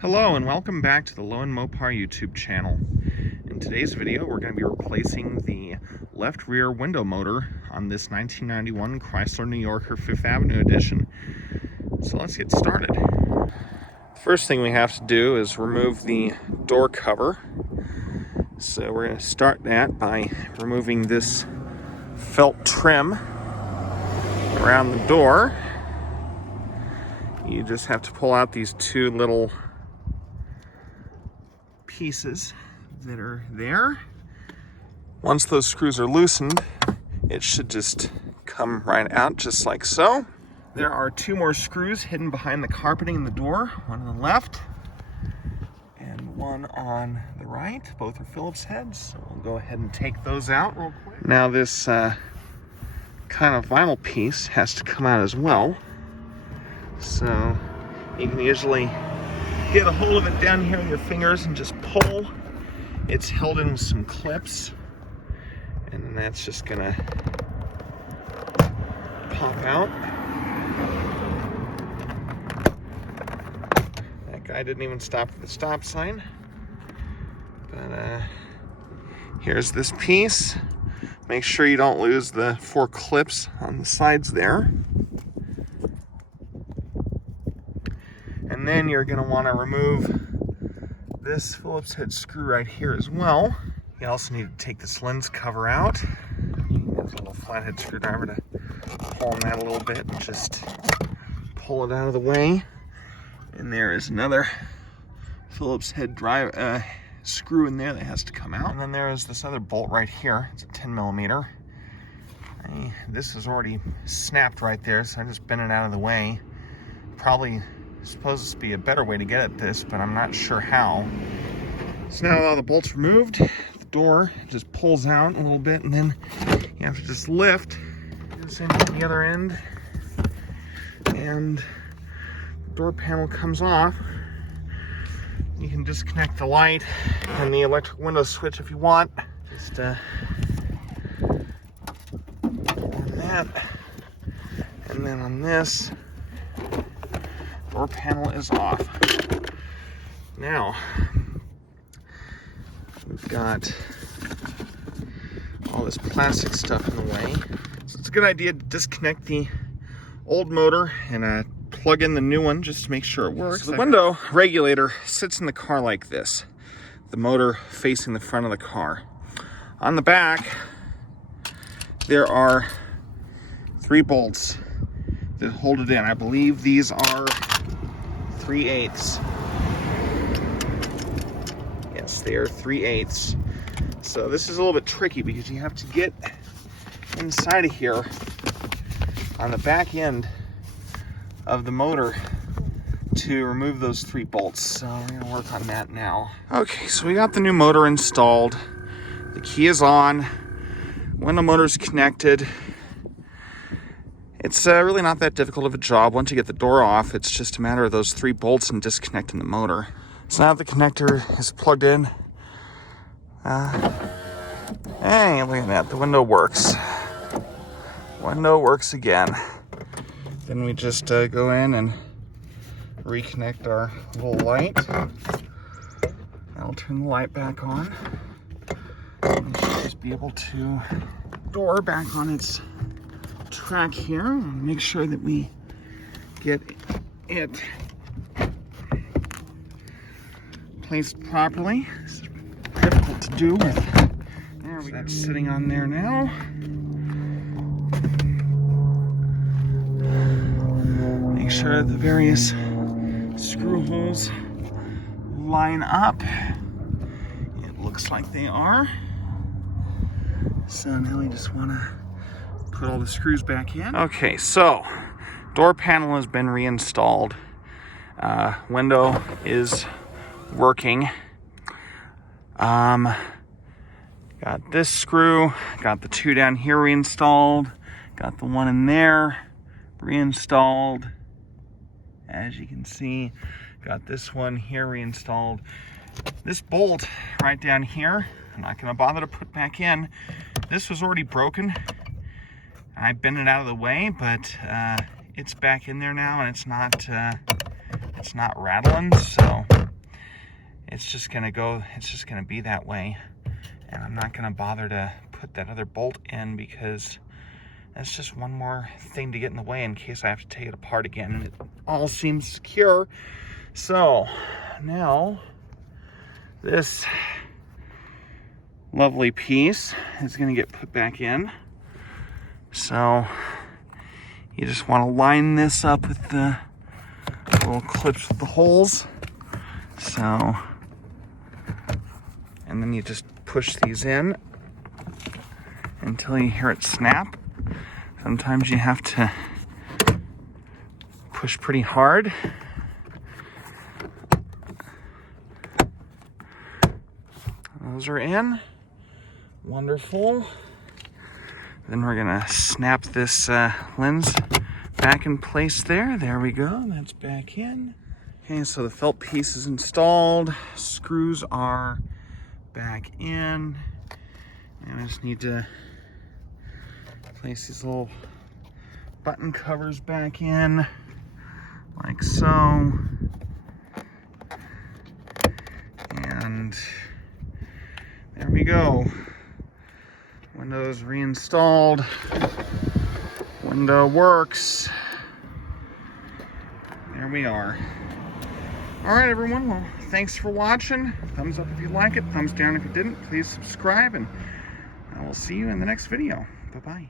Hello and welcome back to the Low and Mopar YouTube channel. In today's video we're going to be replacing the left rear window motor on this 1991 Chrysler New Yorker 5th Avenue edition. So let's get started. The first thing we have to do is remove the door cover. So we're going to start that by removing this felt trim around the door. You just have to pull out these two little pieces that are there. Once those screws are loosened, it should just come right out just like so. There are two more screws hidden behind the carpeting in the door, one on the left and one on the right. Both are Phillips heads, so we'll go ahead and take those out real quick. Now this kind of vinyl piece has to come out as well. So you can usually get a hold of it down here with your fingers and just pull. It's held in with some clips, and then that's just gonna pop out. That guy didn't even stop at the stop sign. But here's this piece. Make sure you don't lose the 4 clips on the sides there. And then you're going to want to remove this Phillips head screw right here as well. You also need to take this lens cover out. There's a little flathead screwdriver to pull on that a little bit and just pull it out of the way. And there is another Phillips head screw in there that has to come out. And then there is this other bolt right here. It's a 10mm. This is already snapped right there, so I just bent it out of the way. Probably supposed to be a better way to get at this, but I'm not sure how. So now with all the bolts removed, the door just pulls out a little bit, and then you have to just lift this into the other end, and the door panel comes off. You can disconnect the light and the electric window switch if you want. Just on that, and then on this, door panel is off. Now, we've got all this plastic stuff in the way. So it's a good idea to disconnect the old motor and plug in the new one just to make sure it works. So the window regulator sits in the car like this, the motor facing the front of the car. On the back, there are 3 bolts that hold it in. I believe these are 3/8. Yes, they are 3/8. So this is a little bit tricky because you have to get inside of here on the back end of the motor to remove those 3 bolts. So we're gonna work on that now. Okay, so we got the new motor installed. The key is on. Window motor's connected. It's really not that difficult of a job. Once you get the door off, it's just a matter of those 3 bolts and disconnecting the motor. So now the connector is plugged in. Hey, look at that, the window works. Window works again. Then we just go in and reconnect our little light. I'll turn the light back on. And we should just be able to door back on its track here and make sure that we get it placed properly. It's difficult to do with that's sitting on there now. Make sure the various screw holes line up. It looks like they are. So now we just want to put all the screws back in. Okay, so door panel has been reinstalled. Window is working. Got this screw, got the 2 down here reinstalled, got the one in there reinstalled. As you can see, got this one here reinstalled. This bolt right down here, I'm not gonna bother to put back in. This was already broken. I bent it out of the way, but it's back in there now, and it's not rattling. So it's just gonna be that way. And I'm not gonna bother to put that other bolt in because that's just one more thing to get in the way in case I have to take it apart again. And it all seems secure. So now this lovely piece is gonna get put back in. So you just wanna line this up with the little clips with the holes. So, and then you just push these in until you hear it snap. Sometimes you have to push pretty hard. Those are in. Wonderful. Then we're gonna snap this lens back in place there. There we go, that's back in. Okay, so the felt piece is installed. Screws are back in. And I just need to place these little button covers back in, like so. And there we go. Windows reinstalled. Window works. There we are. All right, everyone. Well, thanks for watching. Thumbs up if you like it. Thumbs down if you didn't. Please subscribe, and I will see you in the next video. Bye-bye.